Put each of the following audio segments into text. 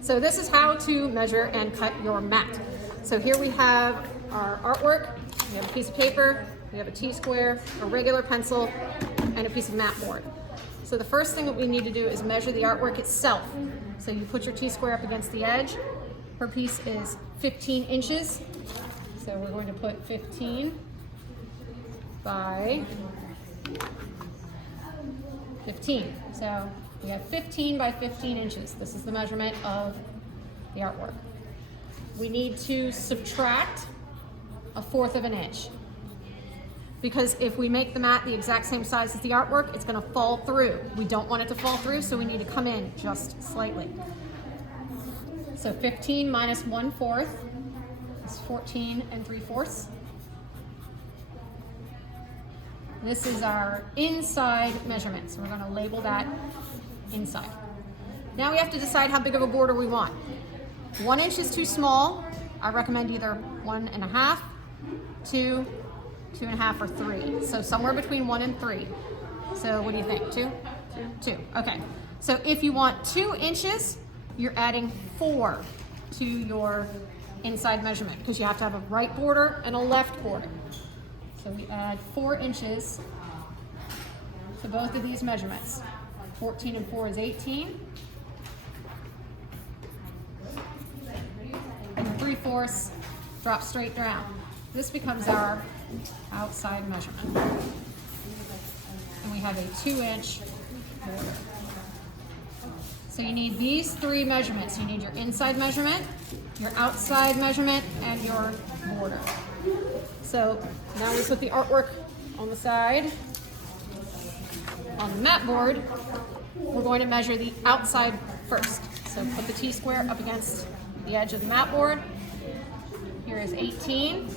So this is how to measure and cut your mat. So here we have our artwork. We have a piece of paper, we have a T-square, a regular pencil, and a piece of mat board. So the first thing that we need to do is measure the artwork itself. So you put your T-square up against the edge. Her piece is 15 inches. So we're going to put 15 by 15. So we have 15 by 15 inches. This is the measurement of the artwork. We need to subtract 1/4 of an inch. Because if we make the mat the exact same size as the artwork, it's gonna fall through. We don't want it to fall through, so we need to come in just slightly. So 15 minus 1/4 is 14 3/4. This is our inside measurement, so we're gonna label that inside. Now we have to decide how big of a border we want. 1 inch is too small. I recommend either 1.5, 2, 2.5, or 3. So somewhere between 1 and 3. So what do you think? 2? 2. Okay. So if you want 2 inches, you're adding 4 to your inside measurement because you have to have a right border and a left border. So we add 4 inches to both of these measurements. 14 and 4 is 18. And 3/4 drop straight down. This becomes our outside measurement. And we have a 2-inch border. So you need these 3 measurements. You need your inside measurement, your outside measurement, and your border. So now we put the artwork on the side. On the mat board, we're going to measure the outside first. So put the T-square up against the edge of the mat board. Here is 18.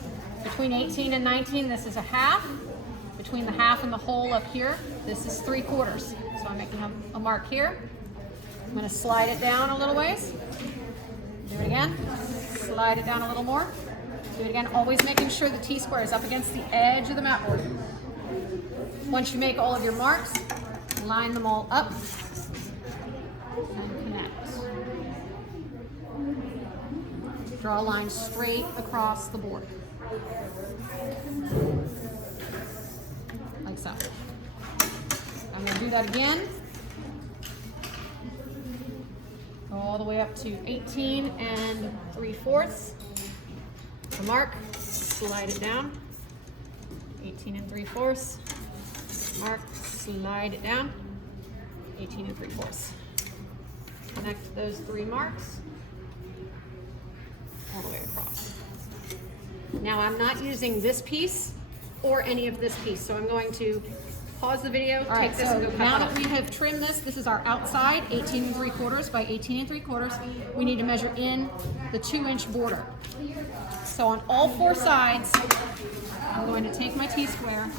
Between 18 and 19, this is a half. Between the half and the hole up here, this is 3/4. So I'm making a mark here. I'm going to slide it down a little ways. Do it again. Slide it down a little more. Do it again, always making sure the T-square is up against the edge of the mat board. Once you make all of your marks, line them all up and connect. Draw a line straight across the board. Like so. I'm going to do that again. Go all the way up to 18 3/4. The mark, slide it down. 18 3/4. Mark, slide it down. 18 3/4. Connect those 3 marks all the way across. Now I'm not using this piece or any of this piece, so I'm going to pause the video, take this and go cut now that we have trimmed this is our outside, 18 3/4 by 18 3/4. We need to measure in the 2-inch border. So on all 4 sides, I'm going to take my T-square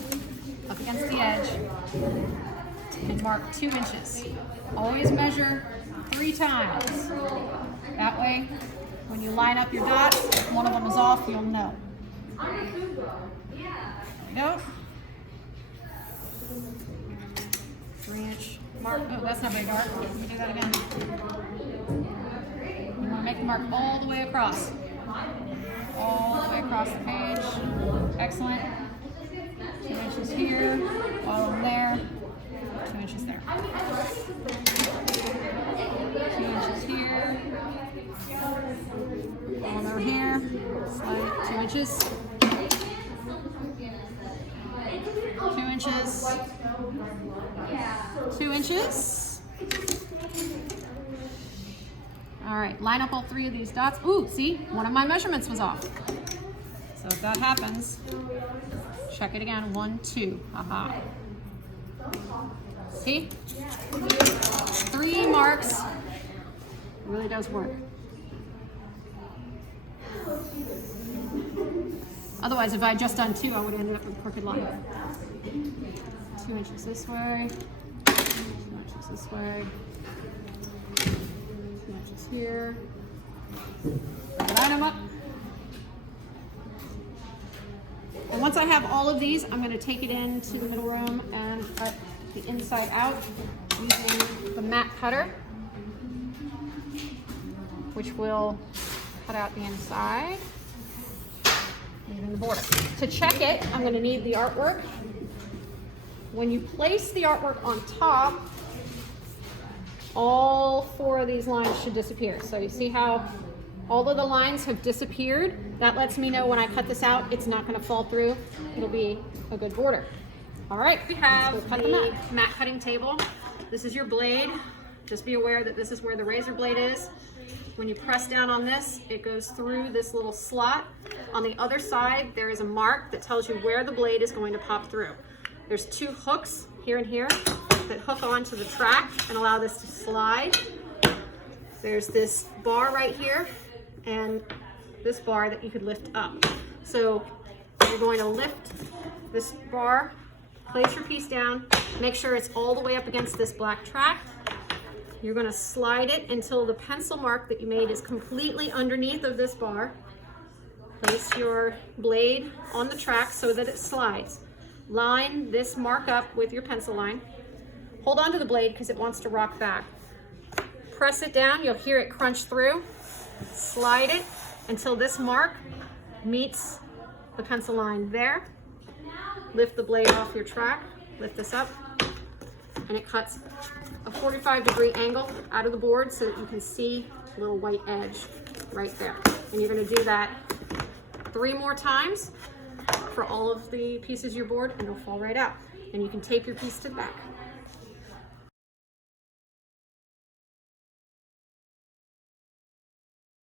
up against the edge and mark 2 inches. Always measure 3 times. That way, when you line up your dots, if one of them is off, you'll know. There we go. 3-inch mark. Oh, that's not very dark. Let me do that again. You want to make the mark all the way across. All the way across the page. Excellent. 2 inches here, all in there, 2 inches there. 2 inches here, all over here, slide it 2 inches. 2 inches. 2 inches. All right, line up all 3 of these dots. Ooh, see, one of my measurements was off. So if that happens, check it again, 1, 2, aha. See? 3 marks, it really does work. Otherwise, if I had just done 2, I would have ended up with a crooked line. 2 inches this way, 2 inches this way, 2 inches here. Line them up. And once I have all of these, I'm going to take it into the middle room and cut the inside out using the mat cutter. which will cut out the inside, leaving the border. To check it, I'm going to need the artwork. When you place the artwork on top, all 4 of these lines should disappear. So you see how all of the lines have disappeared? That lets me know when I cut this out, it's not going to fall through. It'll be a good border. All right, we have the mat cutting table. This is your blade. Just be aware that this is where the razor blade is. When you press down on this, it goes through this little slot. On the other side, there is a mark that tells you where the blade is going to pop through. There's 2 hooks here and here that hook onto the track and allow this to slide. There's this bar right here and this bar that you could lift up. So you're going to lift this bar, place your piece down, make sure it's all the way up against this black track. You're going to slide it until the pencil mark that you made is completely underneath of this bar. Place your blade on the track so that it slides. Line this mark up with your pencil line. Hold on to the blade because it wants to rock back. Press it down, you'll hear it crunch through. Slide it until this mark meets the pencil line there. Lift the blade off your track, lift this up, and it cuts a 45-degree angle out of the board so that you can see a little white edge right there. And you're going to do that 3 more times for all of the pieces of your board, and it'll fall right out. And you can tape your piece to the back.